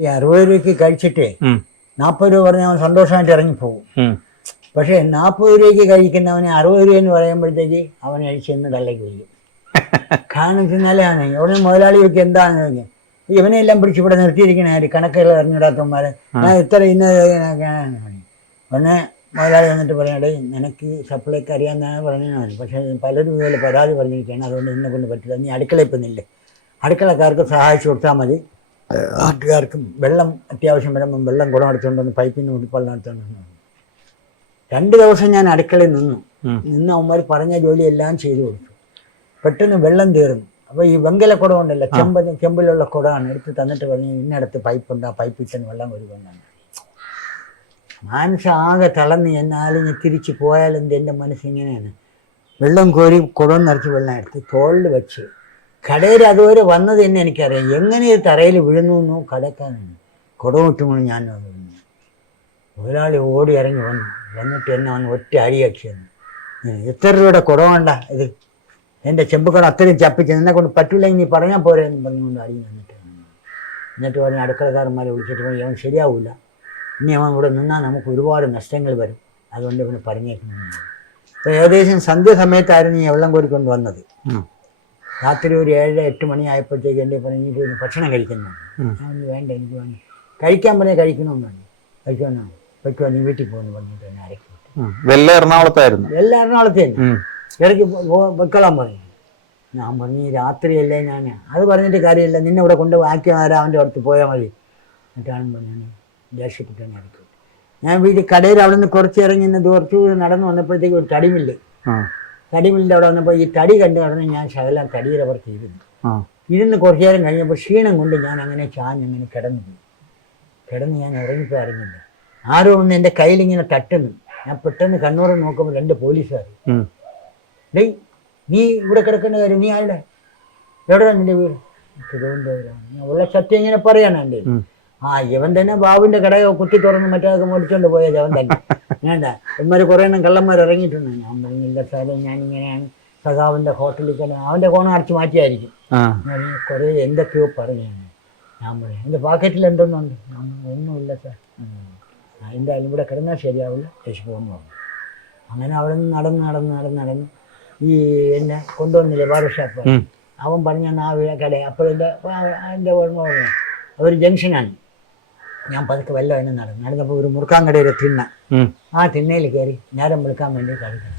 ഈ അറുപത് രൂപയ്ക്ക് കഴിച്ചിട്ട് നാൽപ്പത് രൂപ പറഞ്ഞാൽ അവൻ സന്തോഷമായിട്ട് ഇറങ്ങി പോകും പക്ഷേ നാൽപ്പത് രൂപയ്ക്ക് കഴിക്കുന്നവന് അറുപത് രൂപ എന്ന് പറയുമ്പോഴത്തേക്ക് അവൻ അഴിച്ചെന്ന് തള്ളേക്ക് വയ്ക്കും കാരണം അവിടെ മുതലാളി മുതലാളിയൊക്കെ എന്താണെന്ന് ചോദിക്കും. ഇവനെല്ലാം പിടിച്ച് ഇവിടെ നിർത്തിയിരിക്കണേ ആര്? കണക്കുകൾ അറിഞ്ഞിടാത്തവന്മാരെ ഞാൻ ഇത്ര ഇന്ന ഉടനെ മുതലാളി വന്നിട്ട് പറയണേ നിനക്ക് സപ്ലൈക്ക് അറിയാമെന്നാണ് പറഞ്ഞത്. പക്ഷേ പലരും ഇതുപോലെ പരാതി പറഞ്ഞിരിക്കുകയാണ്. അതുകൊണ്ട് ഇന്നെ കൊണ്ട് പറ്റില്ല. നീ അടുക്കളയിൽ ഇപ്പം നില്ലേ. അടുക്കളക്കാർക്ക് സഹായിച്ചു കൊടുത്താൽ മതി. നാട്ടുകാർക്കും വെള്ളം അത്യാവശ്യം വരുമ്പം വെള്ളം കുടം എടുത്തുകൊണ്ട് വന്ന് പൈപ്പിൽ നിന്ന് വെള്ളം എടുത്തുകൊണ്ട് വന്നു രണ്ട് ദിവസം ഞാൻ അടുക്കളയിൽ നിന്നു. നിന്ന് അവന്മാർ പറഞ്ഞ ജോലിയെല്ലാം ചെയ്തു കൊടുത്തു. പെട്ടെന്ന് വെള്ളം തീർന്നു. അപ്പോൾ ഈ വെങ്കല കുടം ഉണ്ടല്ലോ ചെമ്പ ചെമ്പിലുള്ള കുടമാണ് എടുത്ത് തന്നിട്ട് പറഞ്ഞു ഇന്നടത്ത് പൈപ്പുണ്ട് ആ പൈപ്പിൽ തന്നെ വെള്ളം വരുമെന്നാണ് മനസ്സ് ആകെ തളർന്ന് എന്നാലും ഞാൻ തിരിച്ച് പോയാലെന്ത് എന്റെ മനസ്സിങ്ങനെയാണ്. വെള്ളം കോരി കുടം നിറച്ച് വെള്ളം എടുത്ത് തോളിൽ വെച്ച് കടയിൽ അതുവരെ വന്നത് തന്നെ എനിക്കറിയാം. എങ്ങനെ തറയിൽ വീഴുന്നു എന്നോ കടക്കാനുണ്ട് കുടമിട്ടുകൊണ്ട് ഞാൻ വീഴുന്നു. മുതലാളി ഓടി ഇറങ്ങി വന്നു. വന്നിട്ട് എന്നെ വന്ന് ഒറ്റ അടിയാക്കി തന്നു. ഉം, എത്ര രൂപയുടെ കുടമുണ്ട ഇത്? എന്റെ ചെമ്പുക്കട അത്രയും ചപ്പിച്ച് എന്നെ കൊണ്ട് പറ്റില്ല നീ പറഞ്ഞാൽ പോരെ എന്ന് പറഞ്ഞുകൊണ്ട് അടി നിന്നിട്ട് എന്നിട്ട് പറഞ്ഞ അടുക്കളക്കാരന്മാരെ വിളിച്ചിട്ട് പറഞ്ഞു അവൻ ശരിയാവില്ല ഇനി അവൻ ഇവിടെ നിന്നാൽ നമുക്ക് ഒരുപാട് നഷ്ടങ്ങൾ വരും. അതുകൊണ്ട് ഇവന് പറഞ്ഞേക്കുന്നു അപ്പോൾ ഏകദേശം സന്ധ്യ സമയത്തായിരുന്നു ഈ വെള്ളം കോരിക്കൊണ്ട് വന്നത്. രാത്രി ഒരു ഏഴ് എട്ട് മണിയായപ്പോഴത്തേക്ക് എന്റെ പറഞ്ഞു "നീ പോയി ഭക്ഷണം കഴിക്കുന്നു. ഉം. ഞാൻ വേണ്ട എനിക്ക് വേണ്ട. കഴിക്കാൻ പറഞ്ഞാൽ കഴിക്കണമെന്നാണ് കഴിക്കാനാണ് പറ്റുമോ നീ വീട്ടിൽ പോകുന്നു പറഞ്ഞിട്ട് എന്നെ അരക്കി വെള്ള. വെല്ല എറണാകുളത്തായിരുന്നു. എല്ലാ എറണാകുളത്ത് തന്നെ ഇടയ്ക്ക് വെക്കളാൻ പറഞ്ഞു. ഞാൻ പറഞ്ഞു "ഈ രാത്രിയല്ലേ ഞാൻ അത് പറഞ്ഞിട്ട് കാര്യമില്ല. നിന്നെ ഇവിടെ കൊണ്ട് ആക്കി ആരാ അവന്റെ അടുത്ത് പോയാൽ മതി. എന്നിട്ടാണ് പറഞ്ഞു ദേഷ്യപ്പെട്ട് തന്നെ ഇറക്കി ഞാൻ വീട്ടിൽ കടയിൽ അവിടെ നിന്ന് കുറച്ച് ഇറങ്ങി നിന്ന് കുറച്ച് നടന്നു വന്നപ്പോഴത്തേക്ക് ഒരു തടിമില്ല്. തടിമില്ലിന്റെ അവിടെ വന്നപ്പോൾ ഈ തടി കണ്ടു നടന്ന് ഞാൻ ശകലം തടിയുടെ പുറത്ത് ഇരുന്നു. ഇരുന്ന് കുറച്ചു നേരം കഴിഞ്ഞപ്പോൾ ക്ഷീണം കൊണ്ട് ഞാൻ അങ്ങനെ ചാഞ്ഞങ്ങനെ കിടന്നു പോയി. കിടന്ന് ഞാൻ ഇറങ്ങിപ്പോൾ അറിഞ്ഞില്ല. ആരോ ഒന്ന് എന്റെ കയ്യിലിങ്ങനെ തട്ടുന്നു. ഞാൻ പെട്ടെന്ന് കണ്ണൂർ നോക്കുമ്പോൾ രണ്ട് പോലീസുകാർ. ഡേയ് നീ ഇവിടെ കിടക്കേണ്ട കാര്യം നീ ആരുടെ? എവിടെയാണ് നിന്റെ വീട്? തിരുവനന്തപുരം ഉള്ള സത്യം ഇങ്ങനെ പറയാണ് എന്റെ. ആ ഇവൻ തന്നെ ബാബുവിന്റെ കടയെ കുത്തി തുറന്ന് മറ്റേ മേടിച്ചോണ്ട് പോയത് അവൻ തന്നെ. വേണ്ട. ഇവന്മാർ കുറേ എണ്ണം കള്ളന്മാർ ഇറങ്ങിയിട്ടുണ്ട്. ഞാൻ പറഞ്ഞില്ല സാറേ ഞാനിങ്ങനെയാണ് സഖാവിന്റെ ഹോട്ടലിൽ തന്നെ അവന്റെ കോണം അടച്ചു മാറ്റിയായിരിക്കും. കുറേ എന്തൊക്കെയോ പറഞ്ഞു ഞാൻ പറയാം എന്റെ പാക്കറ്റിൽ എന്തൊന്നുണ്ട്? ഒന്നുമില്ല സാർ. എന്തായാലും ഇവിടെ കിടന്നാൽ ശരിയാവില്ല ചേച്ചി പോകുന്നു പറഞ്ഞു അങ്ങനെ അവിടെ നിന്ന് നടന്ന് നടന്ന് നടന്ന് നടന്ന് ഈ എന്നെ കൊണ്ടുവന്നില്ലേ ബാർബർ അവൻ പറഞ്ഞ ആ കട അപ്പോഴെന്റെ എന്റെ ഓർമ്മ പറഞ്ഞു അവർ ജംഗ്ഷനാണ്. ഞാൻ പതുക്കെ വല്ല അതിനെ നടന്നു. നടന്നപ്പോൾ ഒരു മുറുക്കാങ്കടയുടെ തിണ്ണ. ഉം. ആ തിണ്ണയിൽ കയറി നേരം വിളിക്കാൻ വേണ്ടി കഴിക്കണം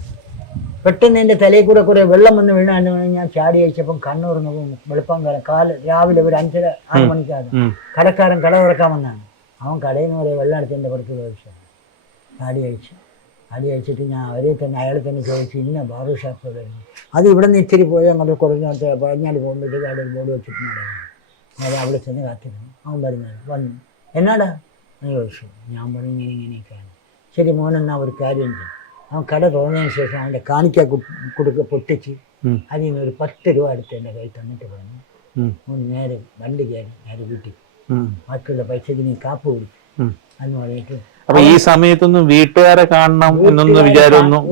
പെട്ടെന്ന് എന്റെ തലയിൽ കൂടെ കുറേ വെള്ളം വന്ന് വീണാണ്ട് ഞാൻ ചാടി അയച്ചപ്പം കണ്ണൂർന്നപ്പം വെളുപ്പം കാലം. കാൽ രാവിലെ ഒരു അഞ്ചര ആറ് മണിക്കാണ്. കടക്കാരൻ കട തുറക്കാൻ വന്നാണ്. അവൻ കടയിൽ നിന്ന് കുറേ വെള്ളം എടുത്ത് എന്റെ പുറത്ത് ചോദിച്ചു ചാടി അയച്ചു ചാടി അയച്ചിട്ട് ഞാൻ അവരെ തന്നെ അയാൾ തന്നെ ചോദിച്ചു ഇന്ന ബാർബർ ഷാപ്പ് വരുന്നു അത് ഇവിടെ നിന്ന് ഇച്ചിരി പോയി അങ്ങോട്ട് കുറഞ്ഞ പറഞ്ഞാൽ പോകുമ്പോഴത്തേക്ക് അവിടെ ഒരു ബോർഡ് വെച്ചിട്ടുണ്ടായിരുന്നു ഞാൻ അവിടെ ചെന്ന് കാത്തിരുന്നു. അവൻ പറഞ്ഞു വന്നു. എന്നാടാ? എന്ന് ചോദിച്ചു ഞാൻ പറഞ്ഞു ഇങ്ങനെ ഇങ്ങനെയൊക്കെയാണ്. ശരി മോനെന്നാ ഒരു കാര്യം ചെയ്യും. അവൻ കട തുറന്നതിന് ശേഷം അവന്റെ കാണിക്ക കൊടുക്ക പൊട്ടിച്ച്. അതിൽ നിന്ന് ഒരു പത്ത് രൂപ എടുത്ത് എന്റെ കയ്യിൽ തന്നിട്ട് പറഞ്ഞു. മോൻ നേരെ വണ്ടി കയറി നേരെ വീട്ടിൽ. ബാക്കിയുള്ള പൈസക്ക് നീ കാപ്പ് കൊടുത്തു അന്ന് എന്ന് പറഞ്ഞിട്ട് അപ്പൊ ഈ സമയത്തൊന്നും വീട്ടുകാരെ കാണണം എന്നൊന്നും വിചാരമൊന്നും.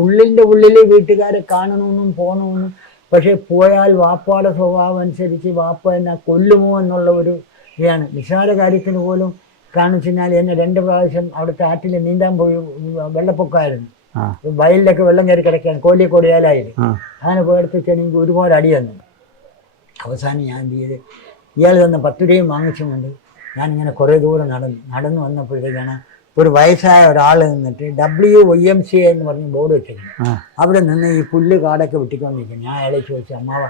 ഉള്ളിന്റെ ഉള്ളിൽ വീട്ടുകാരെ കാണണമെന്നും പോണമെന്നും. പക്ഷെ പോയാൽ വാപ്പയുടെ സ്വഭാവം അനുസരിച്ച് വാപ്പ എന്നെ കൊല്ലുമോ എന്നുള്ള ഒരു ഇതാണ്. നിസ്സാര കാര്യത്തിന് പോലും കാണിച്ചു കഴിഞ്ഞാൽ എന്നെ രണ്ട് പ്രാവശ്യം അവിടുത്തെ ആറ്റിൽ നീന്താൻ പോയി വെള്ളപ്പൊക്കമായിരുന്നു. വയലിലൊക്കെ വെള്ളം കയറി കിടക്കാൻ കോലിക്കോട് ആ. അങ്ങനെ പോയെടുത്ത് വെച്ചാൽ എനിക്ക് ഒരുപാട് അടി തന്നു അവസാനം ഞാൻ എന്ത് ചെയ്ത് ഇയാൾ തന്ന പത്ത് രൂപയും വാങ്ങിച്ചുകൊണ്ട് ഞാനിങ്ങനെ കുറേ ദൂരം നടന്നു. നടന്നു വന്നപ്പോഴത്തേക്കാണ് ഒരു വയസ്സായ ഒരാൾ നിന്നിട്ട് ഡബ്ല്യു വൈ എം സി എന്ന് പറഞ്ഞ് ബോർഡ് വെച്ചിരുന്നു. അവിടെ നിന്ന് ഈ പുല്ല് കാടൊക്കെ വിട്ടിക്കൊണ്ടിരിക്കുന്നു. ഞാൻ അയാളെ ചോദിച്ചു അമ്മാവ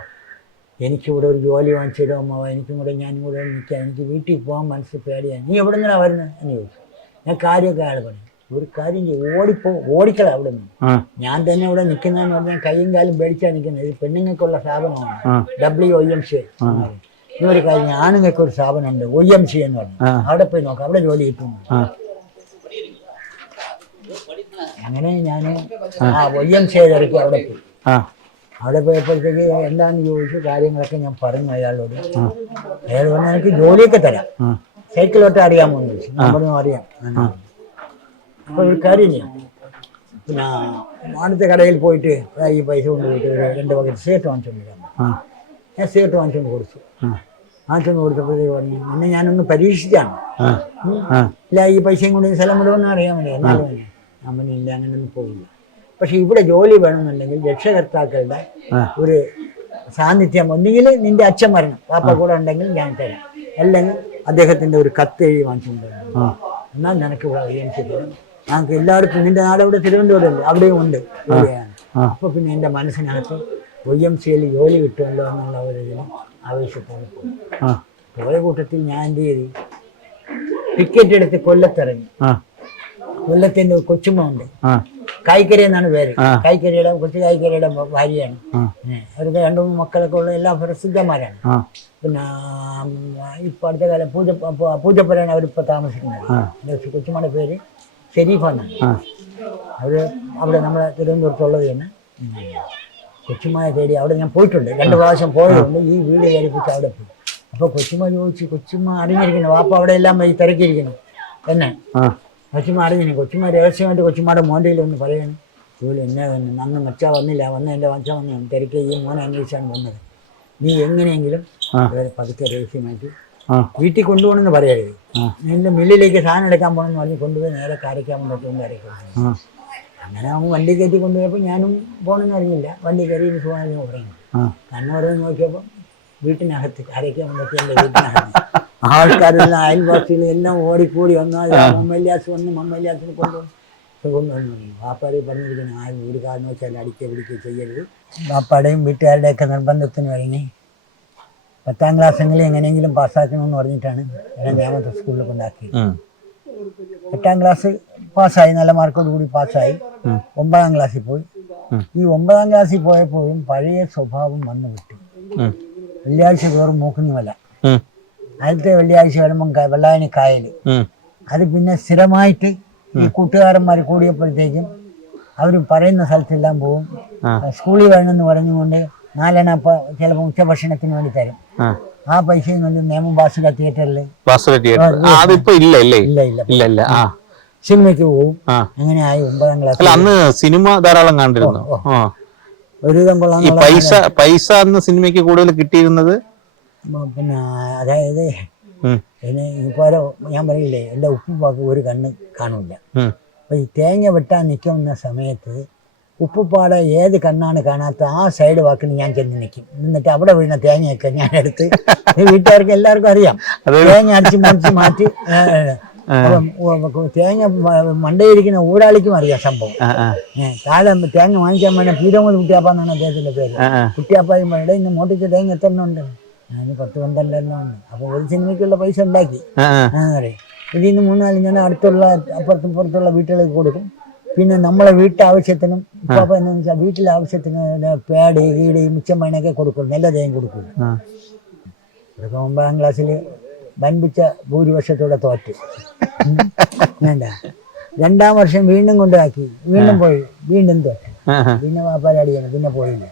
എനിക്കിവിടെ ഒരു ജോലി വാങ്ങിച്ചിടും അമ്മാവ എനിക്കും കൂടെ ഞാനും കൂടെ നിൽക്കാം. എനിക്ക് വീട്ടിൽ പോകാൻ മനസ്സിൽ പേടിയാണ് നീ എവിടെ നിന്നാണ് വരുന്നത് എന്ന് ചോദിച്ചു. ഞാൻ കാര്യമൊക്കെ അയാൾ പറഞ്ഞു. ഒരു കാര്യം ചെയ്യും. ഓടിപ്പോ ഓടിക്കളെ അവിടെ നിന്ന് ഞാൻ തന്നെ ഇവിടെ നിൽക്കുന്നതെന്ന് പറഞ്ഞാൽ കൈയും കാലും പേടിച്ചാണ് നിൽക്കുന്നത്. ഇത് പെണ്ണുങ്ങൾക്കുള്ള സ്ഥാപനമാണ്. ഡബ്ല്യു ഒ എം സി ഇതൊരു കാര്യം ആണുങ്ങൾക്ക് ഒരു സ്ഥാപനമുണ്ട് ഒ എം സി എന്ന് പറഞ്ഞു. അവിടെ പോയി നോക്കാം. അവിടെ ജോലി കിട്ടും. അങ്ങനെ ഞാൻ ആ. ഒ എം സി തിരക്കി അവിടെ പോയി. അവിടെ പോയപ്പോഴത്തേക്ക് എല്ലാം ചോദിച്ചു കാര്യങ്ങളൊക്കെ ഞാൻ പറഞ്ഞു അയാളോട്. അയാൾ പറഞ്ഞാൽ എനിക്ക് ജോലിയൊക്കെ തരാം. സൈക്കിളോട്ട് അറിയാമോ എന്ന് ചോദിച്ചു പറഞ്ഞു അറിയാം. അപ്പോൾ ഒരു കാര്യം ചെയ്യാം. പിന്നെ അടുത്ത കടയിൽ പോയിട്ട് ഈ പൈസ കൊണ്ടുപോയിട്ട് ഒരു രണ്ട് പകൽ സീറ്റ് വാങ്ങിച്ചുകൊണ്ട് വരാം. ഞാൻ സീറ്റ് വാങ്ങിച്ചുകൊണ്ട് കൊടുത്തു. വാങ്ങിച്ചുകൊണ്ട് കൊടുത്തപ്പോഴത്തേക്ക് പറഞ്ഞു പിന്നെ ഞാനൊന്ന് പരീക്ഷിച്ചാണ്. ഇല്ല ഈ പൈസയും കൊണ്ട് സ്ഥലം വിടുമെന്ന് അറിയാൻ വേണ്ടി. എന്നാലും ഞാൻ പറഞ്ഞു ഇല്ല അങ്ങനെയൊന്നും പോയില്ല പക്ഷെ ഇവിടെ ജോലി വേണമെന്നുണ്ടെങ്കിൽ രക്ഷകർത്താക്കളുടെ ഒരു സാന്നിധ്യം ഒന്നുകിൽ നിന്റെ അച്ഛൻ വരണം പാപ്പ കൂടെ ഉണ്ടെങ്കിൽ ഞാൻ തരാം. അല്ലെങ്കിൽ അദ്ദേഹത്തിന്റെ ഒരു കത്ത് എഴുതി വാങ്ങിച്ചുകൊണ്ട് എന്നാൽ നിനക്ക് ഇവിടെ ഏജൻസി തരും ഞങ്ങൾക്ക് എല്ലായിടത്തും നിന്റെ നാട് ഇവിടെ തിരുവനന്തപുരമല്ലേ അവിടെയും ഉണ്ട്. ഇവിടെയാണ്. അപ്പൊ പിന്നെ എന്റെ മനസ്സിനകത്ത് ഒ എം സിയിൽ ജോലി കിട്ടുമല്ലോ എന്നുള്ള ഒരു ഇതിന് ആവേശത്തോടെ പോയി പോയ കൂട്ടത്തിൽ ഞാൻ എന്ത് ചെയ്തു? ടിക്കറ്റ് എടുത്ത് കൊല്ലത്തിറങ്ങി. കൊല്ലത്തിന്റെ ഒരു കൊച്ചുമുണ്ട് ഉണ്ട്. കായ്ക്കരി എന്നാണ് പേര്. കായ്ക്കരിയുടെ കൊച്ചു കായ്ക്കരിയുടെ ഭാര്യയാണ്. അവർക്ക് രണ്ടു മൂന്ന് മക്കളൊക്കെ ഉള്ള എല്ലാ പ്രസിദ്ധന്മാരാണ്. പിന്നെ ഇപ്പൊ അടുത്ത കാലം പൂജ പൂജപ്പുരയാണ് അവരിപ്പോ താമസിക്കുന്നത്. കൊച്ചുമ്മയുടെ പേര് ഷെരീഫ് എന്നാണ് അവർ അവിടെ നമ്മുടെ തിരുവനന്തപുരത്തുള്ളത് തന്നെ കൊച്ചുമായ തേടി അവിടെ ഞാൻ പോയിട്ടുണ്ട്. രണ്ട് പ്രാവശ്യം പോയതുകൊണ്ട് ഈ വീട് കയറിപ്പിച്ച് അവിടെ പോയി. അപ്പോൾ കൊച്ചുമ്മ ചോദിച്ചു കൊച്ചുമ്മ അറിഞ്ഞിരിക്കുന്നു വാപ്പ അവിടെ എല്ലാം ഈ തിരക്കിയിരിക്കുന്നു. എന്നെ. ആ ഇങ്ങനെ കൊച്ചുമാർ രഹസ്യമായിട്ട് കൊച്ചുമാരുടെ മോന്റെ ഒന്ന് പറയാണ്. ജോലി എന്നെ തന്നെ അന്ന് മച്ചാ വന്നില്ല. വന്ന് എന്റെ മച്ച വന്ന് ഞാൻ തിരക്കി. ഈ മോനെ അന്വേഷിച്ചാണ് വന്നത്. നീ എങ്ങനെയെങ്കിലും അവരെ ഇവരെ പതുക്കെ രഹസ്യമായിട്ട് വീട്ടിൽ കൊണ്ടുപോകണമെന്ന് പറയരുത്. എന്റെ മില്ലിലേക്ക് സാധനം എടുക്കാൻ പോകണമെന്ന് പറഞ്ഞ് കൊണ്ടുപോയി നേരെ കാരയ്ക്കാൻ കൊണ്ടുപോയി. ആ. അങ്ങനെ അവൻ വണ്ടി കയറ്റി കൊണ്ടുപോയപ്പോൾ ഞാനും പോകണമെന്ന് അറിയില്ല വണ്ടി കയറി സുഖമായി ആ. കണ്ണൂരെ നോക്കിയപ്പോൾ വീട്ടിനകത്ത് കരയ്ക്കാൻ കൊണ്ടൊക്കെ എന്റെ വീട്ടിനകത്ത് ആൾക്കാരെല്ലാം അയൽവാസികൾ എല്ലാം ഓടിക്കൂടി വന്നാൽ മമ്മല്യാസ് വന്ന് മമ്മല്യാസിനെ കൊണ്ടുവന്നു കൊണ്ടുവന്നു. വാപ്പാരെ പറഞ്ഞിരിക്കുന്ന ആരും ഒരു കാരണവശാലും അടിക്കുക പിടിക്കുക ചെയ്യരുത്. വാപ്പാടെയും വീട്ടുകാരുടെയൊക്കെ നിർബന്ധത്തിന് വഴങ്ങി പത്താം ക്ലാസ്സെങ്കിലും എങ്ങനെയെങ്കിലും പാസ്സാക്കണമെന്ന് പറഞ്ഞിട്ടാണ് ഞാൻ ഗ്രാമത്തെ സ്കൂളിൽ കൊണ്ടാക്കി. എട്ടാം ക്ലാസ് പാസ്സായി നല്ല മാർക്കോട് കൂടി പാസ്സായി. ഒമ്പതാം ക്ലാസ്സിൽ പോയി. ഈ ഒമ്പതാം ക്ലാസ്സിൽ പോയപ്പോഴും പഴയ സ്വഭാവം വന്നു വിട്ടു. വെള്ളിയാഴ്ച കയറും മൂക്കുഞ്ഞി ആദ്യത്തെ വെള്ളിയാഴ്ച വരുമ്പം വെള്ളായണി കായൽ. അത് പിന്നെ സ്ഥിരമായിട്ട് ഈ കൂട്ടുകാരന്മാർ കൂടിയപ്പോഴത്തേക്കും അവർ പറയുന്ന സ്ഥലത്തെല്ലാം പോവും. സ്കൂളിൽ വരണമെന്ന് പറഞ്ഞുകൊണ്ട് നാലെണ്ണ അപ്പം ചിലപ്പോൾ ഉച്ചഭക്ഷണത്തിന് വേണ്ടി തരും. ആ. പൈസയും കൊണ്ട് നിയമം ബാസുക തിയേറ്ററിൽ സിനിമയ്ക്ക് പോവും. അങ്ങനെ ആയി ഒമ്പതാം ക്ലാസ്. അന്ന് സിനിമ ധാരാളം കണ്ടിരുന്നു. ഒരുവിധം കൊള്ളാം പൈസ പൈസ അന്ന് സിനിമയ്ക്ക് കൂടുതൽ കിട്ടിയിരുന്നത് പിന്നെ അതായത്. പിന്നെ ഇപ്പോൾ ഞാൻ പറയില്ലേ എന്റെ ഉപ്പുപ്പാക്ക് ഒരു കണ്ണ് കാണില്ല. അപ്പോൾ ഈ തേങ്ങ വെട്ടാൻ നിൽക്കുന്ന സമയത്ത് ഉപ്പുപ്പാടെ ഏത് കണ്ണാണ് കാണാത്ത ആ സൈഡ് വാക്കിൽ ഞാൻ ചെന്ന് നിൽക്കും. എന്നിട്ട് അവിടെ വീണ തേങ്ങയൊക്കെ ഞാൻ എടുത്ത് വീട്ടുകാർക്ക് എല്ലാവർക്കും അറിയാം. തേങ്ങ അടിച്ച് മുറിച്ച് മാറ്റി തേങ്ങ മണ്ടയിരിക്കുന്ന ഊടാളിക്കും അറിയാം സംഭവം. താഴെ തേങ്ങ വാങ്ങിക്കാൻ വേണ്ട പീരമോട് കുട്ടിയാപ്പാന്നാണ് അദ്ദേഹത്തിന്റെ പേര്. കുട്ടിയാപ്പായും ഇന്ന് മോട്ടിച്ച തേങ്ങ എത്ര ഉണ്ട്? ഞാൻ പത്ത് പന്ത്രണ്ട് എണ്ണം ഉണ്ട് അപ്പോൾ ഒരു സിനിമയ്ക്കുള്ള പൈസ ഉണ്ടാക്കി. ഇതിൽ നിന്ന് മൂന്നാൽ ഞാൻ അടുത്തുള്ള അപ്പുറത്തും പുറത്തുള്ള വീട്ടുകളിൽ കൊടുക്കും. പിന്നെ നമ്മളെ വീട്ടാവശ്യത്തിനും ഇപ്പം എന്താണെന്ന് വെച്ചാൽ വീട്ടിലെ ആവശ്യത്തിന് പേട് ഈട് മിച്ചം പണിയൊക്കെ കൊടുക്കും. നല്ല തേങ്ങ കൊടുക്കും. ഇതൊക്കെ ഒമ്പതാം ക്ലാസ്സിൽ വൻപിച്ച ഭൂരിപക്ഷത്തോടെ തോറ്റ്. വേണ്ട. രണ്ടാം വർഷം വീണ്ടും കൊണ്ടാക്കി വീണ്ടും പോയി. വീണ്ടും തോറ്റ്. പിന്നെ വാപ്പാലടിയാണ് പിന്നെ പോയില്ല.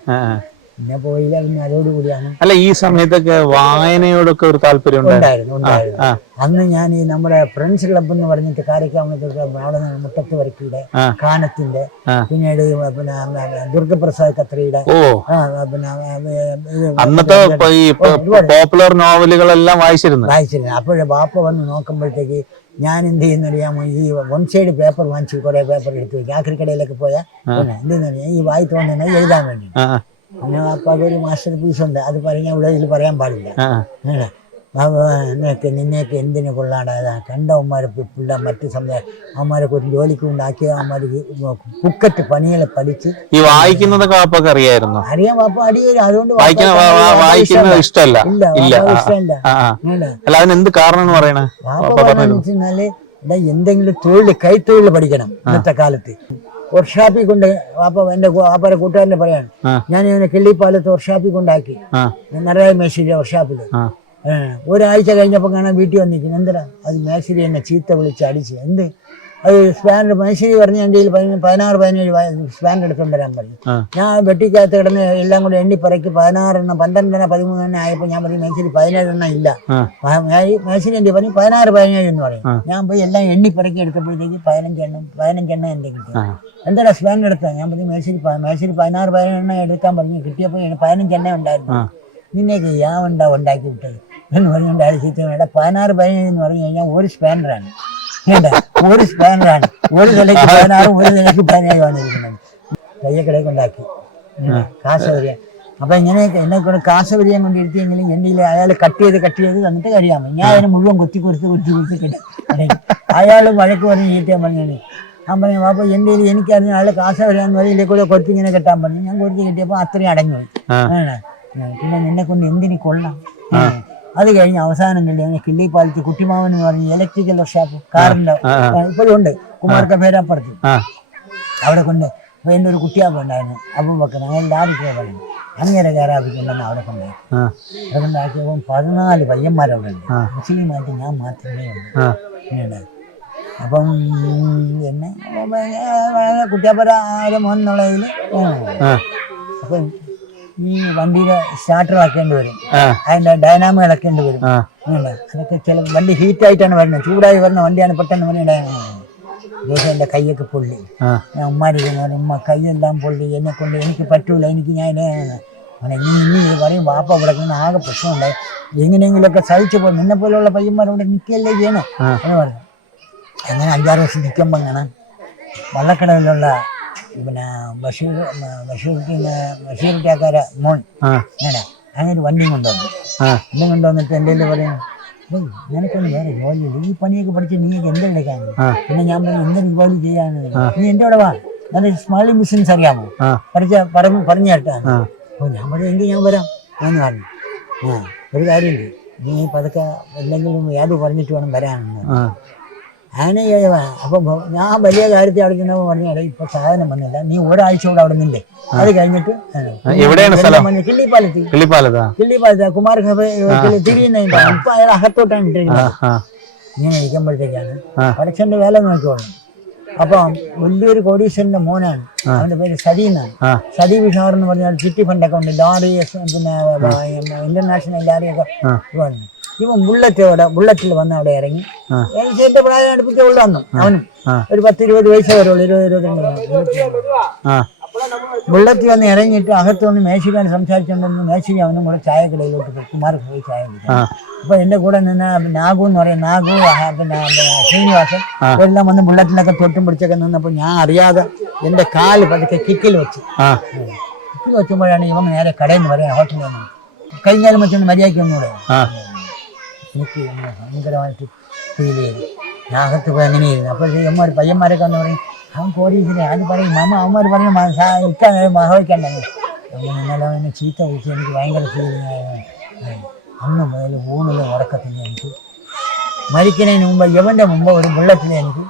പിന്നെ പോയില്ല പിന്നെ അതോടുകൂടിയാണ് അല്ല ഈ സമയത്തൊക്കെ വായനയോടൊക്കെ ഒരു താല്പര്യം ഉണ്ടായിരുന്നു. ഉണ്ടായിരുന്നു അന്ന് ഞാൻ ഈ നമ്മുടെ ഫ്രണ്ട്സ് ക്ലബ് എന്ന് പറഞ്ഞിട്ട് കാരക്കാമത്തെ അവിടെ മുട്ടത്ത് വരക്കിയുടെ കാനത്തിന്റെ പിന്നീട് പിന്നെ ദുർഗപ്രസാദ് കത്രിയുടെ പിന്നെ അന്നത്തെ ഈ പോപ്പുലർ നോവലുകളെല്ലാം വായിച്ചിരുന്നു വായിച്ചിരുന്നു അപ്പോഴേ ബാപ്പ വന്ന് നോക്കുമ്പോഴത്തേക്ക് ഞാൻ എന്ത് ചെയ്യുന്നറിയാമോ ഈ വൺ സൈഡ് പേപ്പർ വാങ്ങിച്ച് കുറെ പേപ്പർ എടുത്ത് വയ്ക്കും ആക്രിക്കടയിലൊക്കെ പോയാൽ എന്ത് എന്തെന്നറിയാം ഈ വായി തോന്നുന്ന എഴുതാൻ വേണ്ടി പിന്നെ ബാപ്പാക്ക് ഒരു മാസ്റ്റർ പീസ് ഉണ്ട്. അത് പറഞ്ഞാൽ ഇവിടെ ഇതിൽ പറയാൻ പാടില്ല. നിനക്ക് നിന്നേക്ക് എന്തിനു കൊള്ളാണ്ടായതാ കണ്ടവന്മാരെ പിള്ള മറ്റു സമയം അവന്മാരൊക്കെ ഒരു ജോലിക്ക് ഉണ്ടാക്കി അവന്മാർക്ക് പുക്കറ്റ് പണികളെ പഠിച്ച് ഈ വായിക്കുന്നതൊക്കെ വാപ്പൊക്കെ അറിയായിരുന്നു? അറിയാൻ വാപ്പ അടിയൊരു അതുകൊണ്ട് വായിക്കുന്നത് ഇഷ്ടമല്ല. ഇല്ല. ഇഷ്ടമല്ല. അല്ല? അതിന് എന്ത് കാരണം പറയണേ? വാപ്പ പറഞ്ഞാൽ എന്തെങ്കിലും തൊഴിൽ കൈത്തൊഴിൽ പഠിക്കണം ഇന്നത്തെ കാലത്ത്. വർക്ക്ഷോപ്പിൽ കൊണ്ട് വാപ്പ എന്റെ വാപ്പയുടെ കൂട്ടുകാരനെ പറയാണ്. ഞാൻ ഇവനെ കിള്ളിപ്പാലത്ത് വർക്ക്ഷോപ്പിൽ കൊണ്ടാക്കി. നിറയെ മേശിരി വർക്ക്ഷോപ്പിൽ ഒരാഴ്ച കഴിഞ്ഞപ്പോ കാണാൻ വീട്ടിൽ വന്നിരിക്കുന്നു. എന്തിനാ? അത് മേശിരി എന്നെ ചീത്ത വിളിച്ച് അടിച്ച്. എന്ത്? അത് സ്പാനർ മേശിരി പറഞ്ഞ എന്റെ പതിനാറ് പതിനേഴ് സ്പാൻഡ് എടുത്തുകൊണ്ട് വരാൻ പറഞ്ഞു. ഞാൻ വെട്ടിക്കകത്ത് കിടന്ന് എല്ലാം കൂടെ എണ്ണി പറക്കി പതിനാറെണ്ണം പന്ത്രണ്ടെണ്ണം പതിമൂന്നെണ്ണം ആയപ്പോൾ ഞാൻ പറഞ്ഞു മേശിരി പതിനേഴെണ്ണം ഇല്ല. ആ. പ- മേ- എന്റെ പറഞ്ഞു പതിനാറ് പതിനേഴ് എന്ന് പറയും. ഞാൻ പോയി എല്ലാം എണ്ണി പറക്കി എടുത്തപ്പോഴത്തേക്ക് പതിനഞ്ചെണ്ണം പതിനഞ്ചെണ്ണം എന്റെ കിട്ടി. എന്താ എന്താടാ സ്പാൻഡ് ഞാൻ പറഞ്ഞു മേശിരി മേശിരി പതിനാറ് പതിനെണ്ണം എടുക്കാൻ പറഞ്ഞു. കിട്ടിയപ്പോൾ പതിനഞ്ചെണ്ണം ഉണ്ടായിരുന്നു. നിന്നേക്ക് യാവണ്ട ഉണ്ടാക്കി വിട്ടത്. എന്ന് പറഞ്ഞുകൊണ്ട് അടിച്ചിട്ട് വേണ്ട പതിനാറ് പതിനേഴ് എന്ന് പറഞ്ഞു കഴിഞ്ഞാൽ ഒരു സ്പാനറാണ്. ഒരു സ്പാനറാണ്. ഒരു നിലയ്ക്ക് പതിനാറും ഒരു നിലയ്ക്ക് പതിനേഴുമാണ് ഇരിക്കുന്നത്. കയ്യക്കടയിൽ കൊണ്ടാക്കി കാശവരിയ. അപ്പൊ ഇങ്ങനെ എന്നെ കൊണ്ട് കാശവരിയം കൊണ്ട് ഇരുത്തിയെങ്കിലും എന്റെ അയാൾ കട്ട് ചെയ്ത് കട്ട് ചെയ്ത് തന്നിട്ട് കഴിയാമോ? ഞാൻ അതിനെ മുഴുവൻ കുത്തി കുറിച്ച് കുത്തി കുറിച്ച് കിട്ടും അയാൾ വഴക്ക് പറഞ്ഞ് ചീത്തയും പറഞ്ഞു ഞാൻ പറഞ്ഞു അപ്പൊ എന്റെ എനിക്കറിഞ്ഞ ആൾ കാശവരിയാന്ന് പറഞ്ഞ ഇതിലെ കൂടെ കുറച്ച് ഇങ്ങനെ കെട്ടാൻ പറഞ്ഞു. ഞാൻ കുറച്ച് കിട്ടിയപ്പോ അത്രയും. ആണ്. പിന്നെ നിന്നെ കൊണ്ട് എന്തിനു കൊള്ളാം. അത് കഴിഞ്ഞ് അവസാനം കണ്ടി അങ്ങനെ കിള്ളിപ്പാലത്ത് കുട്ടിമാവൻ എന്ന് പറഞ്ഞ ഇലക്ട്രിക്കൽ വർക്ക്ഷോപ്പ് കാറിന്റെ. ഇപ്പോഴും ഉണ്ട്. കുമാർക്ക പേരാപ്പുറത്ത് അവിടെ കൊണ്ട് അപ്പൊ എന്റെ ഒരു കുട്ടിയാപ്പ് ഉണ്ടായിരുന്നു. അബൂബക്കർ അങ്ങനെ ലാഭിക്കുക പറഞ്ഞു അങ്ങനെ കയറാപ്പിക്കൊണ്ടെന്ന് അവിടെ കൊണ്ടുപോയി. ആ. അവിടെ കൊണ്ടാക്കിയപ്പോൾ പതിനാല് പയ്യന്മാരവിടെ ഉണ്ട്. മുസ്ലിമായിട്ട് ഞാൻ മാത്രമേ ഉള്ളൂ. അപ്പം എന്നെ കുട്ടിയാപ്പര ആരും മോൻ എന്നുള്ളതിൽ ആ. അപ്പം ഈ വണ്ടിയുടെ സ്റ്റാർട്ടർ ആക്കേണ്ടി വരും അതിന്റെ ഡൈനാമോ ഇളക്കേണ്ടി വരും. അതൊക്കെ ചില വണ്ടി ഹീറ്റ് ആയിട്ടാണ് വരുന്നത്. ചൂടായി വരുന്ന വണ്ടിയാണ് പെട്ടെന്ന് വണ്ടി ഡൈനാമോ ദിവസം എന്റെ കൈയൊക്കെ പൊള്ളി. ഞാൻ ഉമ്മാരിക്കുന്നു. ഉമ്മ കൈയെല്ലാം പൊള്ളി. എന്നെ കൊണ്ട് എനിക്ക് പറ്റൂല. എനിക്ക് ഞാൻ അങ്ങനെ നീ ഇനി പറയും. വാപ്പ കിടക്കുന്ന ആകെ പ്രശ്നമുണ്ടായി. എങ്ങനെയെങ്കിലുമൊക്കെ സഹിച്ചു പോകും നിന്നെ പോലെയുള്ള പയ്യന്മാരവിടെ നിൽക്കുകയല്ലേ ചെയ്യണം. എന്ന് പറഞ്ഞു. അങ്ങനെ അഞ്ചാറ് വർഷം നിൽക്കുമ്പോൾ അങ്ങനെ വള്ളക്കടവിലുള്ള പിന്നെ ബഷീർ ബഷീർ ബഷീർ ടാക്കാര മോൻ. അങ്ങനെ വണ്ടിയും കൊണ്ടുവന്നു. വണ്ടിയും കൊണ്ടുവന്നിട്ട് എന്റെ പറയും "ഡേയ്, നിനക്കൊന്നും വേറെ ജോലിയില്ല. ഈ പണിയൊക്കെ പഠിച്ച് നീയൊക്കെ എന്തെടുക്കാൻ. പിന്നെ ഞാൻ പറഞ്ഞു എന്തൊരു ജോലി ചെയ്യാന്ന് നീ എന്റെ അവിടെ വാ. നല്ല സ്മാളി ബിസിനസ് അറിയാമോ? പഠിച്ച പറഞ്ഞു പറഞ്ഞു കേട്ടാ. അപ്പോൾ ഞാൻ പറഞ്ഞു എങ്കിൽ ഞാൻ വരാം. എന്ന് പറഞ്ഞു ആ ഒരു കാര്യമില്ല നീ പതുക്കെ എന്തെങ്കിലും യാതൊരു പറഞ്ഞിട്ട് വേണം വരാനെന്ന്. അങ്ങനെ അപ്പം ഞാൻ വലിയ കാര്യത്തിൽ അവിടെ ചെന്നപ്പോൾ പറഞ്ഞു എടാ ഇപ്പൊ സാധനം വന്നില്ല. നീ ഒരാഴ്ച കൂടെ അവിടെ നിന്നില്ലേ അത് കഴിഞ്ഞിട്ട് എവിടെയാണ് സ്ഥലം? കിള്ളിപ്പാലത്ത്. കിള്ളിപ്പാലത്താ? കിള്ളിപ്പാലത്ത് കുമാർ തിരിയുന്ന ഇപ്പൊ അയാൾ അകത്തോട്ടാണ് ആ ഇങ്ങനെ ഇരിക്കുമ്പോഴത്തേക്കാണ്. കളക്ഷന്റെ വേല നോക്കിക്കോളണം അപ്പം വലിയൊരു കോടീശ്വരന്റെ മോനാണ്. അവന്റെ പേര് സതി എന്നാണ് സതി വിഷാർ എന്ന് പറഞ്ഞാൽ ചിട്ടി ഫണ്ടൊക്കെ ഉണ്ട്. ലോറി പിന്നെ ഇന്റർനാഷണൽ ലോറിയൊക്കെ ഇവൻ ബുള്ളറ്റോടെ ബുള്ളറ്റിൽ വന്ന് അവിടെ ഇറങ്ങി. എന്റെ പ്രായം അടുപ്പിച്ച് ഉള്ള വന്നു. അവനും. ഒരു പത്ത് ഇരുപത് വയസ്സേ വരുള്ളൂ ഇരുപത് ഇരുപത്തിരണ്ട് ബുള്ളറ്റിൽ വന്ന്. ഇറങ്ങിയിട്ട് അകത്ത് വന്ന് മേശിക്കാൻ സംസാരിച്ചുകൊണ്ടിരുന്നു മേശിരി അവനും കൂടെ ചായക്കടയിലോട്ട് കുമാർക്ക് പോയി ചായ അപ്പൊ എന്റെ കൂടെ നിന്ന് നാഗു എന്ന് പറയും നാഗു പിന്നെ ശ്രീനിവാസൻ. എല്ലാം വന്ന് ബുള്ളറ്റിലൊക്കെ തൊട്ടും പിടിച്ചൊക്കെ നിന്നപ്പോൾ ഞാൻ അറിയാതെ എന്റെ കാൽ പതുക്കെ കിക്കിൽ വെച്ച്. കിക്കിൽ വെച്ചുമ്പോഴാണ് ഇവൻ നേരെ കടയിൽ നിന്ന് പറയാം ഹോട്ടലിൽ നിന്ന് കൈകാലം വെച്ചൊന്ന് മര്യാദയ്ക്ക് ഒന്നുകൂടെ എനിക്ക് ഭയങ്കരമായിട്ട് ഫീൽ ചെയ്തു. ഞാൻ അകത്ത് പോയി അങ്ങനെ ഇരുന്നു. അപ്പോൾ അമ്മമാർ പയ്യന്മാരൊക്കെ വന്ന് പറയും അവൻ കോടീശ്വരൻ അത് പറയും മാമ അവന്മാർ പറയും "മാ- സാ- ഇക്കാൻ മഹോയ്ക്കണ്ടെന്ന് അങ്ങനെ ഇന്നലെ അവനെ ചീത്ത വിളിച്ച് എനിക്ക് ഭയങ്കര ഫീലിംഗ് അന്ന് മുതൽ ഊണിലെ ഉറക്കത്തില്ല എനിക്ക് മരിക്കുന്നതിന് മുമ്പ് യവന്റെ മുമ്പ് ഒരു ബുള്ളറ്റിൽ എനിക്ക്.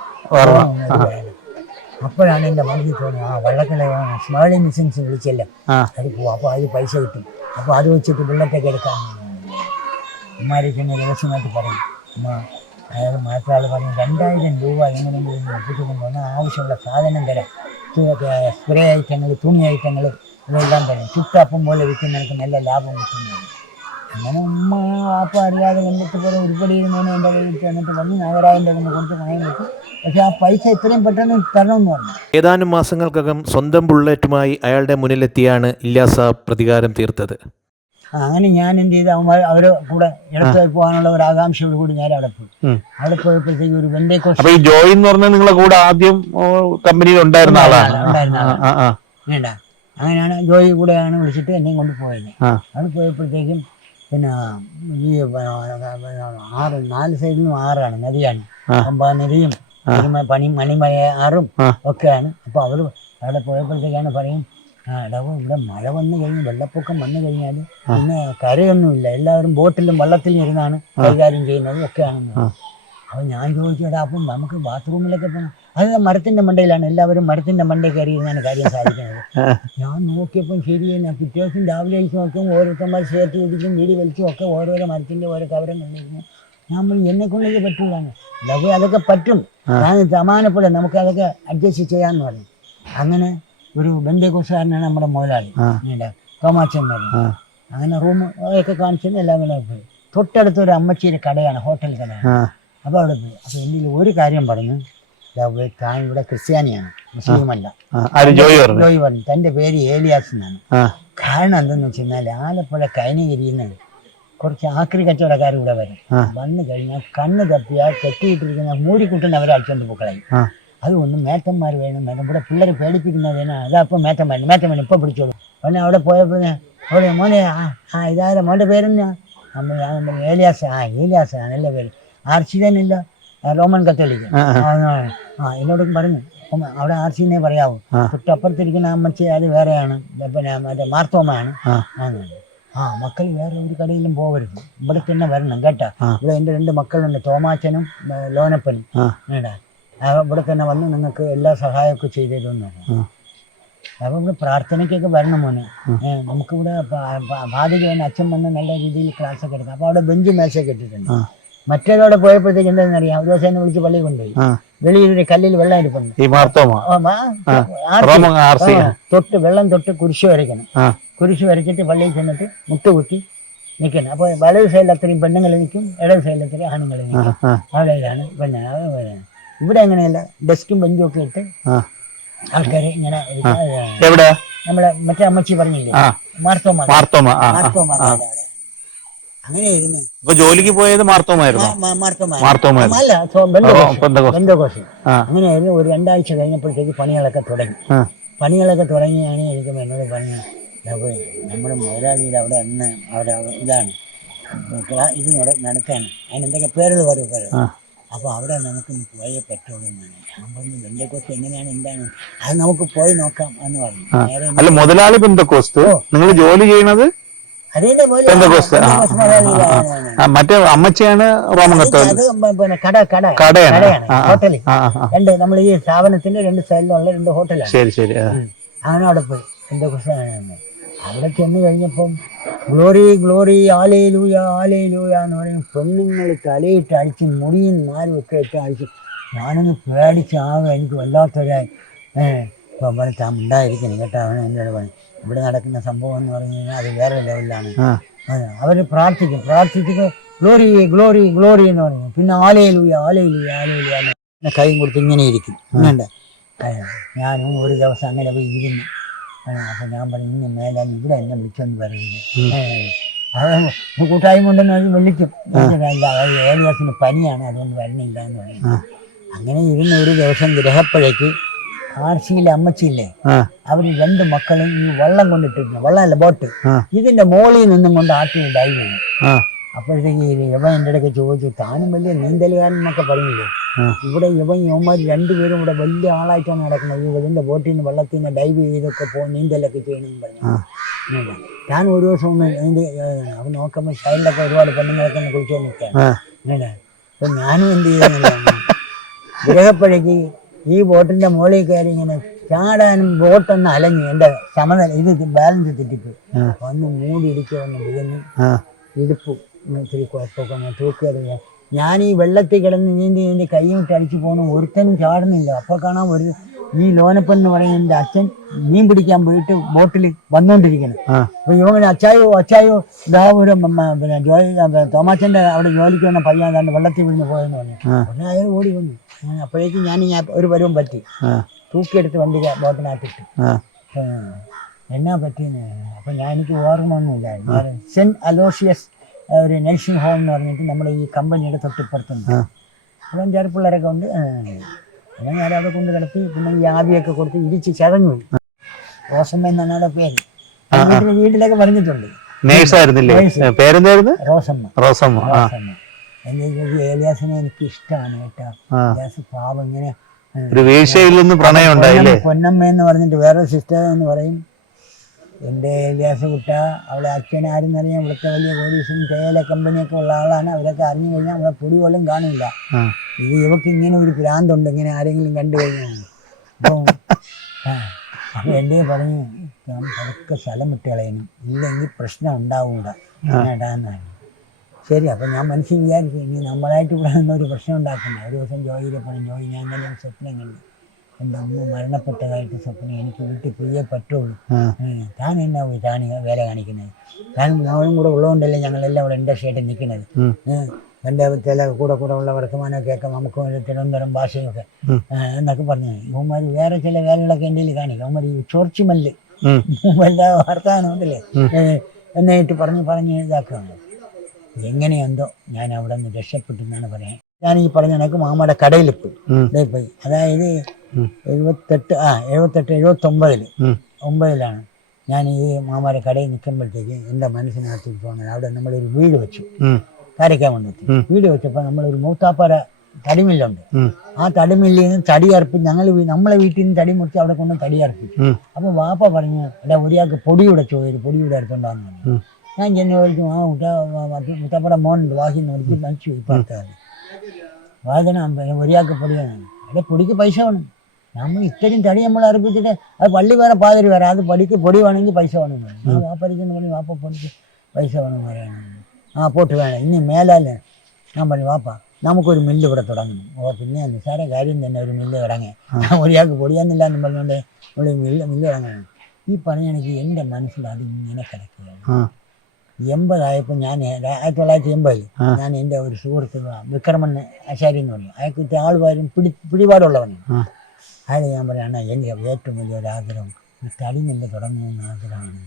അപ്പോഴാണ് എന്റെ മനസ്സിൽ തോന്നി ആ വള്ളത്തിലെ സ്മേളിംഗ് മിഷൻസ് വിളിച്ചല്ലോ? അത് പോവും. അപ്പോൾ അത് പൈസ കിട്ടും. അപ്പോൾ അത് വെച്ചിട്ട് ബുള്ളറ്റൊക്കെ എടുക്കാൻ ഉമ്മാരി പിന്നെ രഹസ്യമായിട്ട് പറയും. അമ്മ അയാൾ മാറ്റാൾ പറഞ്ഞു രണ്ടായിരം രൂപ എങ്ങനെയെങ്കിലും ഒപ്പിട്ട് കൊണ്ടുവന്ന് ആവശ്യമുള്ള സാധനം തരാം. സ്പ്രേ ഐറ്റങ്ങൾ തുണി ഐറ്റങ്ങൾ ഇതെല്ലാം തരും. ചുട്ടപ്പം പോലെ വിൽക്കുന്നവർക്ക് നല്ല ലാഭം കിട്ടുന്നുണ്ട് അങ്ങനെ ഉമ്മ വാപ്പ അറിയാതെ കണ്ടിട്ട് പോലെ ഉരുപ്പടി ഇരുന്നതിന് എന്റെ കയ്യിൽ തന്നിട്ട് പറഞ്ഞു നാഗരാജന്റെ കൊണ്ട് കൊടുത്ത് പണയം വെച്ചു. പക്ഷേ ആ പൈസ ഇത്രയും പെട്ടെന്ന് തരണമെന്ന് പറഞ്ഞു. ഏതാനും മാസങ്ങൾക്കകം സ്വന്തം ബുള്ളറ്റുമായി അയാളുടെ മുന്നിലെത്തിയാണ് ഇല്ലാസ പ്രതികാരം തീർത്തത്. അങ്ങനെ ഞാൻ എന്ത് ചെയ്തു? അവന്മാർ അവർ കൂടെ ഇടത്തുപോയി പോകാനുള്ള ഒരു ആകാംക്ഷയോട് കൂടി ഞാൻ അവിടെ പോയി. അവിടെ പോയപ്പോഴത്തേക്ക് ഒരു വെന്തേക്കോസ് അപ്പൊ ഈ ജോയി എന്ന് പറഞ്ഞാൽ നിങ്ങളെ കൂടെ ആദ്യം കമ്പനിയിൽ ഉണ്ടായിരുന്ന ആളാണ് ഉണ്ടായിരുന്ന അങ്ങനെയാണ് ജോയി കൂടെയാണ് വിളിച്ചിട്ട് എന്നെയും കൊണ്ട് പോയത്. അവിടെ പോയപ്പോഴത്തേക്കും പിന്നെ ഈ ആറ് നാല് സൈഡിലും ആറാണ് നദിയാണ്. പമ്പാ നദിയും പണി മണിമല ആറും. ഒക്കെയാണ്. അപ്പൊ അവർ അവിടെ പോയപ്പോഴത്തേക്കാണ് പറയും ആ ഇടവ് ഇവിടെ മഴ വന്നു കഴിഞ്ഞ് വെള്ളപ്പൊക്കം വന്നു കഴിഞ്ഞാൽ പിന്നെ കരയൊന്നുമില്ല. എല്ലാവരും ബോട്ടിലും വള്ളത്തിലും ഇരുന്നാണ് കൈകാര്യം ചെയ്യുന്നത് ഒക്കെയാണെന്ന് ആ. അപ്പോൾ ഞാൻ ചോദിച്ചു അപ്പം നമുക്ക് ബാത്റൂമിലൊക്കെ പോകണം അത് മരത്തിന്റെ മണ്ടയിലാണ്. എല്ലാവരും മരത്തിന്റെ മണ്ടയിൽ കയറി ഇരുന്നാണ് കാര്യം സാധിക്കുന്നത്. ഞാൻ നോക്കിയപ്പം ശരി തന്നെ പിറ്റേഴ്സും രാവിലെ കഴിച്ച് നോക്കും ഓരോരുത്തന്മാർ ചേർത്ത് കുടിക്കും വീടി വലിച്ചും ഒക്കെ ഓരോരോ മരത്തിന്റെ ഓരോ കവരം കണ്ടിരുന്നു. ഞാൻ പറഞ്ഞു എന്നെ കൊണ്ടത് പറ്റുള്ളതാണ് ലഘു അതൊക്കെ പറ്റും. ഞാൻ സമാനപ്പെടാം നമുക്ക് അതൊക്കെ അഡ്ജസ്റ്റ് ചെയ്യാമെന്ന് പറഞ്ഞു. അങ്ങനെ ഒരു ബന്ധുക്കോസുകാരനാണ് നമ്മുടെ മുതലാളി പറഞ്ഞു അങ്ങനെ റൂം ഒക്കെ കാണിച്ചു എല്ലാം കൂടെ പോയി. തൊട്ടടുത്ത് ഒരു അമ്മച്ചിയുടെ കടയാണ് ഹോട്ടൽ കടയാണ് അപ്പൊ അപ്പോൾ അവിടെ പോയി. അപ്പോൾ എന്റെ ഒരു കാര്യം പറഞ്ഞു. "ദാ പോയി താൻ ഇവിടെ ക്രിസ്ത്യാനിയാണ് മുസ്ലിമല്ല. ജോയി പറഞ്ഞു. തന്റെ തന്റെ പേര് ഏലിയാസ് എന്നാണ്. കാരണം എന്തെന്ന് വെച്ച് കഴിഞ്ഞാൽ ആലപ്പുഴ കൈനഗിരിയിൽ നിന്ന് കുറച്ച് ആക്രി കച്ചവടക്കാർ ഇവിടെ വരും. വന്നു കഴിഞ്ഞാൽ കണ്ണ് തപ്പിയാൽ കെട്ടിയിട്ടിരിക്കുന്ന മൂടിക്കുട്ടൻ അവരെ അടിച്ചോണ്ട് പോക്കളയും. അതുകൊണ്ട് മേത്തന്മാർ വേണം വേണം ഇവിടെ പിള്ളേരെ പേടിപ്പിക്കുന്നത് അതാ അതപ്പം മേത്തന്മാർ മേത്തന്മാർ ഇപ്പം പിടിച്ചോളൂ. പിന്നെ അവിടെ പോയപ്പോൾ അവിടെ മോനെ ആ ആ ഇതാരാ? മോന്റെ പേരെന്നാ? നമ്മൾ ഞാൻ പറഞ്ഞു, ഏലിയാസ് ആ ഏലിയാസ് ആ നല്ല പേര്. ആർച്ചിതനില്ല റോമൻ കത്തോലിക്ക. ആ, ആ. പറഞ്ഞു. അപ്പം അവിടെ ആർച്ചിനെ പറയാവൂ. തൊട്ടപ്പുറത്തിരിക്കുന്ന അമ്മച്ചി അത് വേറെയാണ്. പിന്നെ മറ്റേ മാർത്തോമാണ് ആ. മക്കൾ വേറെ ഒരു കടയിലും പോകരുത് ഇവിടെ തന്നെ വരണം കേട്ടാ? ഇവിടെ എന്റെ രണ്ട് മക്കളുണ്ട് തോമാച്ചനും ലോനപ്പനും. ആ. ഇവിടെ തന്നെ വന്ന് നിങ്ങൾക്ക് എല്ലാ സഹായമൊക്കെ ചെയ്തു തരുമെന്ന് ഇവിടെ പ്രാർത്ഥനയ്ക്കൊക്കെ വരണം മോനെ. നമുക്ക് നമുക്കിവിടെ ബാധിക വന്ന് അച്ഛൻ വന്ന് നല്ല രീതിയിൽ ക്ലാസ് ഒക്കെ എടുക്കാം. അപ്പോൾ അവിടെ ബെഞ്ച് മേശയൊക്കെ ഇട്ടിട്ടുണ്ട്. മറ്റേതോടെ പോയപ്പോഴത്തേക്ക് എന്താണെന്നറിയാം ഒരു ദിവസം വിളിച്ച് പള്ളി കൊണ്ടുപോയി. വെളിയിലൊരു കല്ലിൽ വെള്ളം ഇരിപ്പുണ്ട് തൊട്ട് വെള്ളം തൊട്ട് കുരിശ് വരയ്ക്കണം. കുരിശ് വരച്ചിട്ട് പള്ളിയിൽ ചെന്നിട്ട് മുട്ടുകുത്തി നിൽക്കണം. അപ്പോൾ വലത് സൈഡിൽ അത്രയും പെണ്ണുങ്ങൾ നിൽക്കും ഇടത് സൈഡിൽ അത്രയും ആണുങ്ങൾ നിൽക്കും. അവിടെയാണ് പിന്നെ ഇവിടെ അങ്ങനെയല്ല ഡെസ്കും ബെഞ്ചും ഒക്കെ ഇട്ട് ആ. ഇങ്ങനെ എവിടെ? നമ്മളെ മറ്റേ അമ്മച്ചി പറഞ്ഞില്ലേ? മാർത്തോമ. മാർത്തോമ. മാർത്തോമ അങ്ങനെ ഇരുന്ന് ഇപ്പൊ ജോലിക്ക് പോയത് മാർത്തോമായിരുന്നു? മാർത്തോമായിരുന്നു. അങ്ങനെയായിരുന്നു ഒരു രണ്ടാഴ്ച കഴിഞ്ഞപ്പോഴത്തേക്ക് പണികളൊക്കെ തുടങ്ങി. പണികളൊക്കെ തുടങ്ങിയാണ് എനിക്ക് എന്നോട് പറഞ്ഞു നമ്മുടെ മുതലാളിയുടെ അവിടെ അന്ന് അവിടെ ഇതാണ്. ഇത് നട നടക്കാണ്. അതിന് എന്തൊക്കെ പേരുകൾ പറയും പേര് ആ. അപ്പോൾ അവിടെ നമുക്ക് പോയേ പറ്റുള്ളൂ എന്നാണ് ഞാൻ പറഞ്ഞു ബന്ധുക്കോസ് എങ്ങനെയാണ് എന്താണ്? അത് നമുക്ക് പോയി നോക്കാം എന്ന് പറഞ്ഞു. അല്ല മുതലാളി പെന്തക്കോസ്ത് നിങ്ങൾ ജോലി ചെയ്യുന്നത്? മറ്റേ അമ്മച്ചിയാണ് റോമൻ കട കട. കടയാണ്. രണ്ട് നമ്മൾ ഈ സ്ഥാപനത്തിന്റെ രണ്ട് സൈഡിലുള്ള രണ്ട് ഹോട്ടലാണ്. ശരി ശരി. അങ്ങനെ അവിടെ പോയി. കുറിച്ചാണ് അവിടെ ചെന്ന് കഴിഞ്ഞപ്പം ഗ്ലോറി ഗ്ലോറി ആലയിലൂയ ആലയിലൂയ എന്ന് പറയും. പെണ്ണുങ്ങൾ തലയിട്ട് അഴിച്ച് മുടിയും നാലും ഒക്കെ ഇട്ട് അഴിച്ച് ഞാനൊന്ന് പേടിച്ച് ആകെ എനിക്ക് വല്ലാത്തൊരായി. ഇപ്പം താൻ ഉണ്ടായിരിക്കണം കേട്ടോ. അവൻ എന്നോട് പറഞ്ഞു ഇവിടെ നടക്കുന്ന സംഭവം എന്ന് പറഞ്ഞു കഴിഞ്ഞാൽ അത് വേറെ ലെവലിലാണ്. അവർ പ്രാർത്ഥിക്കും. പ്രാർത്ഥിച്ചിട്ട് ഗ്ലോറി ഗ്ലോറി ഗ്ലോറി എന്ന് പറയും. പിന്നെ ആലയിലൂയ ആലയിലൂയ ആലയിലൂയ കൈയും കൊടുത്ത് ഇങ്ങനെ ഇരിക്കും. ഇങ്ങനെ ഞാനും ഒരു ദിവസം അങ്ങനെ പോയി ഇരുന്നു. അപ്പം ഞാൻ പറഞ്ഞു ഇനി മേലാൽ ഇവിടെ എന്നെ വിളിച്ചെന്ന് പറയുന്നത് അത് കൂട്ടായ്മ ഉണ്ടെന്ന് അത് വിളിക്കും. അല്ല അത് ഏലിയാസിന് പനിയാണ് അതുകൊണ്ട് വരണില്ല എന്ന് പറയുന്നത് അങ്ങനെ ഇരുന്ന് ഒരു ദിവസം ഗ്രഹപ്പഴയ്ക്ക് കാർഷിയിലെ അമ്മച്ചില്ലേ അവർ രണ്ട് മക്കളും ഈ വെള്ളം കൊണ്ടിട്ടിരുന്നു അല്ല ബോട്ട്. ഇതിന്റെ മോളിൽ നിന്നും കൊണ്ട് ആട്ടി ഡൈവ് ചെയ്യും അപ്പോഴത്തേക്ക് ഇവൻ എന്റെ ഇടയ്ക്ക് ചോദിച്ചു താനും വലിയ നീന്തലുകാരൻ എന്നൊക്കെ ഇവിടെ ഇവൻ യുവന്മാർ രണ്ടുപേരും ഇവിടെ വലിയ ആളായിട്ടാണ് നടക്കുന്നത്. ഈ ഇതിന്റെ ബോട്ടിൽ നിന്ന് വെള്ളത്തിൽ നിന്ന് ഡൈവ് ചെയ്തൊക്കെ പോ നീന്തലൊക്കെ ചെയ്യണമെന്ന് പറഞ്ഞു. ഞാൻ ഒരു ദിവസം ഒന്ന് അതിന്റെ അവൻ നോക്കുമ്പോൾ സൈഡിലൊക്കെ ഒരുപാട് പെണ്ണുങ്ങളൊക്കെ കുളിച്ചു നിൽക്കാം അപ്പം ഞാനും എന്ത് ചെയ്യുന്നില്ല ഗ്രഹപ്പഴയ്ക്ക് ഈ ബോട്ടിന്റെ മുകളിൽ കയറി ഇങ്ങനെ ചാടാനും ബോട്ടൊന്ന് അലഞ്ഞു എന്റെ സമനില ഇത് ബാലൻസ് തെറ്റിപ്പോയി. ഒന്ന് മൂടി ഒന്ന് വീഴുന്നു ഇടുപ്പ്. ഇത്തിരി കുഴപ്പമൊക്കെ ഒന്ന് തൂക്കിയറിയ ഞാൻ. ഈ വെള്ളത്തിൽ കിടന്ന് നീന്തി നീന്തി കൈയിട്ട് അടിച്ചു പോകണം ഒരുത്തനും ചാടുന്നില്ല. അപ്പോൾ കാണാൻ ഒരു ഈ ലോനപ്പൻ എന്ന് പറയുന്ന എന്റെ അച്ഛൻ മീൻ പിടിക്കാൻ പോയിട്ട് ബോട്ടിൽ വന്നുകൊണ്ടിരിക്കണം അപ്പൊ ഇവങ്ങനെ അച്ചായോ അച്ചായോ ഇതാ ഒരു പിന്നെ ജോലി തോമാച്ചന്റെ അവിടെ ജോലിക്ക് വന്ന പയ്യാൻ കണ്ട് വെള്ളത്തിൽ വീണ് പോയെന്ന് പറഞ്ഞു. ഉടനെ അയാൾ ഓടി വന്നു. അപ്പോഴേക്കും ഞാൻ ഞാൻ ഒരു പരുവം പറ്റി. തൂക്കിയെടുത്ത് വണ്ടി ബോട്ടിനകത്തിട്ട്. എന്നാ പറ്റിയെന്ന്? അപ്പൊ ഞാൻ എനിക്ക് ഓർമ്മ ഒന്നുമില്ല സെന്റ് അലോഷ്യസ് ഒരു നഴ്സിംഗ് ഹോം എന്ന് പറഞ്ഞിട്ട് നമ്മുടെ ഈ കമ്പനിയുടെ തൊട്ടിപ്പുറത്തുണ്ട്. അപ്പം അഞ്ചാറ് പിള്ളേരൊക്കെ ഉണ്ട്. പിന്നെ ഞാൻ അവിടെ കൊണ്ട് കിടത്തി പിന്നെ ഈ ആവിയൊക്കെ കൊടുത്ത് ഇടിച്ച് ചതഞ്ഞു. റോസമ്മ എന്നാണ് അവിടെ പേര്. വീട്ടിലൊക്കെ പറഞ്ഞിട്ടുണ്ട്. പേരെന്തായിരുന്നു? റോസമ്മ. റോസമ്മ ഏലിയാസിനെ എനിക്ക് ഇഷ്ടമാണ് കേട്ടോ ഏലിയാസ് പാവം ഇങ്ങനെ ഒരു വീഴ്ചയിൽ നിന്ന് പ്രണയം ഉണ്ടായില്ലേ? പൊന്നമ്മ- പൊന്നമ്മ എന്ന് പറഞ്ഞിട്ട് വേറെ സിസ്റ്റർ എന്ന് പറയും. എന്റെ ഏലിയാസ് കുട്ട അവളെ അച്ഛൻ ആരെന്നറിയാം ഇവിടുത്തെ വലിയ പോലീസും തേയില കമ്പനിയൊക്കെ ഉള്ള ആളാണ്. അവരൊക്കെ അറിഞ്ഞു കഴിഞ്ഞാൽ അവളെ പൊടി പോലും കാണില്ല. ഇത് ഇവക്ക് ഇങ്ങനെ ഒരു ഭ്രാന്തുണ്ട്. ഇങ്ങനെ ആരെങ്കിലും കണ്ടു കഴിഞ്ഞാൽ. അപ്പം അപ്പം എന്റെ പറഞ്ഞു ഞാൻ പതുക്കെ സ്ഥലം വിട്ട് കളയണം. ഇല്ലെങ്കിൽ പ്രശ്നം ഉണ്ടാവൂല. എന്നാണ് ശരി അപ്പം ഞാൻ മനസ്സിൽ വിചാരിച്ചു ഇനി നമ്മളായിട്ട് ഇവിടെ നിന്നൊരു പ്രശ്നം ഉണ്ടാക്കുന്ന ഒരു ദിവസം ജോയിയിലെ പറഞ്ഞു ജോയി ഞാൻ തന്നെ സ്വപ്നം കണ്ടു. എന്റെ അമ്മ മരണപ്പെട്ടതായിട്ട് സ്വപ്നം എനിക്ക് വീട്ടിൽ പോയേ പറ്റുള്ളൂ. താൻ എന്നാ പോയി താൻ വേല കാണിക്കുന്നത് താൻ ഞാനും കൂടെ ഉള്ളതുകൊണ്ടല്ലേ ഞങ്ങളെല്ലാം ഇവിടെ ഇൻഡസ്ട്രിയായിട്ട് നിൽക്കുന്നത്. എന്റെ ചില കൂടെ കൂടെ ഉള്ള വർത്തമാനമൊക്കെ ഒക്കെ നമുക്ക് തിരുവനന്തപുരം ഭാഷയൊക്കെ. എന്നൊക്കെ പറഞ്ഞു ഇവന്മാർ വേറെ ചില വേലകളൊക്കെ എന്റെ കാണിക്കും. അവന്മാർ ഈ ചോർച്ചിമല്ല് മല്ല്. വല്ല വർത്തമാനമുണ്ടല്ലേ എന്നായിട്ട് പറഞ്ഞ് പറഞ്ഞ് ഇതാക്കുകയാണ് എങ്ങനെയെന്തോ ഞാൻ അവിടെ നിന്ന് രക്ഷപ്പെട്ടു എന്നാണ് പറയാൻ. ഞാൻ ഈ പറഞ്ഞ കണക്ക് മാമയുടെ കടയിൽ പോയി. പോയി. അതായത്. എഴുപത്തെട്ട് ആ എഴുപത്തെട്ട് എഴുപത്തൊമ്പതിൽ ഉം. ഒമ്പതിലാണ് ഞാൻ ഈ മാമയുടെ കടയിൽ നിൽക്കുമ്പോഴത്തേക്ക് എന്റെ മനസ്സിനകത്ത് തോന്നുന്നത് അവിടെ നമ്മളൊരു വീട് വെച്ചു ഉം. കാരക്കാൻ വേണ്ടി ഉം. വീട് വെച്ചപ്പോൾ നമ്മളൊരു മൂത്താപ്പാറ തടിമില്ലുണ്ട് ഉം. ആ തടിമില്ലിൽ നിന്ന് തടി അർപ്പിച്ച് ഞങ്ങൾ നമ്മളെ വീട്ടിൽ നിന്ന് തടി മുറിച്ച് അവിടെ കൊണ്ട് തടി അർപ്പിച്ചു ഉം. അപ്പോൾ വാപ്പ പറഞ്ഞു എടാ ഒരാൾക്ക് പൊടിയുടെ ചോദിച്ചു പൊടിയുടെ അടുത്തുണ്ടാന്ന് പറഞ്ഞു ഉം. ഞാൻ ചെന്ന് ചോദിച്ചു ആ മുട്ട മുത്തപ്പട മോനുണ്ട് വാഹി നോക്കി മരിച്ചു ഇപ്പോഴത്തെ വാദന ഒരാൾക്ക് പൊടിയാണ് അവിടെ പൊടിക്ക് പൈസ വേണം നമ്മൾ ഇത്രയും തടി നമ്മൾ അർപ്പിച്ചിട്ട് അത് പള്ളി വേറെ പാതിരി വേറെ. അത് പൊടിക്ക് പൊടി വേണമെങ്കിൽ പൈസ വേണം ആ വാപ്പടിക്കുന്ന പണി വാപ്പ പൊടിക്ക് പൈസ വേണം പറയാനാണ് ആ പോട്ട് വേണം. ഇനി മേലാൽ ഞാൻ പറഞ്ഞു വാപ്പ നമുക്കൊരു മില്ല് ഇവിടെ തുടങ്ങണം. ഓ പിന്നെ നിസ്സാര കാര്യം തന്നെ ഒരു മില്ല് തുടങ്ങി. ഒരാൾക്ക് പൊടിയാന്നില്ല എന്ന് പറഞ്ഞുകൊണ്ട് നമ്മൾ മില്ല് മില്ല് തുടങ്ങണം. ഈ പറഞ്ഞ എനിക്ക് എന്റെ മനസ്സിൽ അത് ഇങ്ങനെ കിടക്കുകയാണ്. എൺപതായപ്പോൾ ഞാൻ ആയിരത്തി തൊള്ളായിരത്തി എൺപതിൽ. ഞാൻ എന്റെ ഒരു സുഹൃത്ത് വിക്രമൻ ആശാരി എന്ന് പറഞ്ഞു അയാൾക്ക് ആൾ വരും പിടി പിടിപാടുള്ളവനാണ്. അയാൾ ഞാൻ പറയാണ് എന്റെ ഏറ്റവും വലിയൊരു ആഗ്രഹം തടിമില്ല് തുടങ്ങുമെന്ന് ആഗ്രഹമാണ്.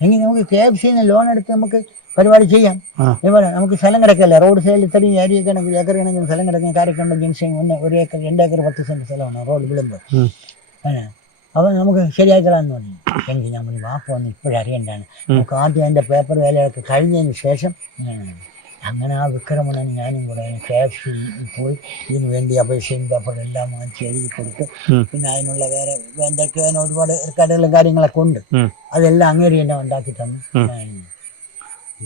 എങ്കിൽ നമുക്ക് കെ എഫ് സിന്ന് ലോൺ എടുത്ത് നമുക്ക് പരിപാടി ചെയ്യാം. ആ. നമുക്ക് സ്ഥലം കിടക്കല്ലേ? റോഡ് സൈഡിൽ ഇത്രയും ഏരിയ കണക്ക് ഏക്കർ കണക്കിന് സ്ഥലം കിടക്കുന്ന കാര്യക്കണ്ട ജംഗ്ഷൻ ഒന്ന് ഒരു ഏക്കർ രണ്ട് ഏക്കർ പത്ത് സെന്റ് സ്ഥലമാണ് റോഡ്. ആണ് അപ്പോൾ നമുക്ക് ശരിയാക്കലാന്ന് പറഞ്ഞു. എങ്കിൽ നമ്മൾ വാപ്പ് വന്ന് ഇപ്പോഴറിയണ്ടാണ് നമുക്ക് ആദ്യം അതിന്റെ പേപ്പർ വേലയൊക്കെ കഴിഞ്ഞതിന് ശേഷം അങ്ങനെ ആ വിക്രമണൻ ഞാനും കൂടെ ക്യാഷ് പോയി ഇതിന് വേണ്ടി അപേക്ഷയും പേപ്പറും എല്ലാം വാങ്ങിച്ച് എഴുതി കൊടുത്ത്. പിന്നെ അതിനുള്ള വേറെ എന്തൊക്കെ ഒരുപാട് കടകളും കാര്യങ്ങളൊക്കെ ഉണ്ട്. അതെല്ലാം അങ്ങേരി തന്നെ ഉണ്ടാക്കി തന്നു.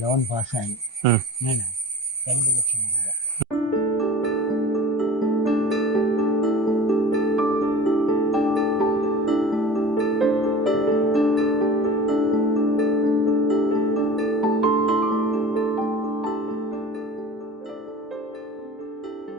ലോൺ പാസ്സായി രണ്ട് ലക്ഷം രൂപ.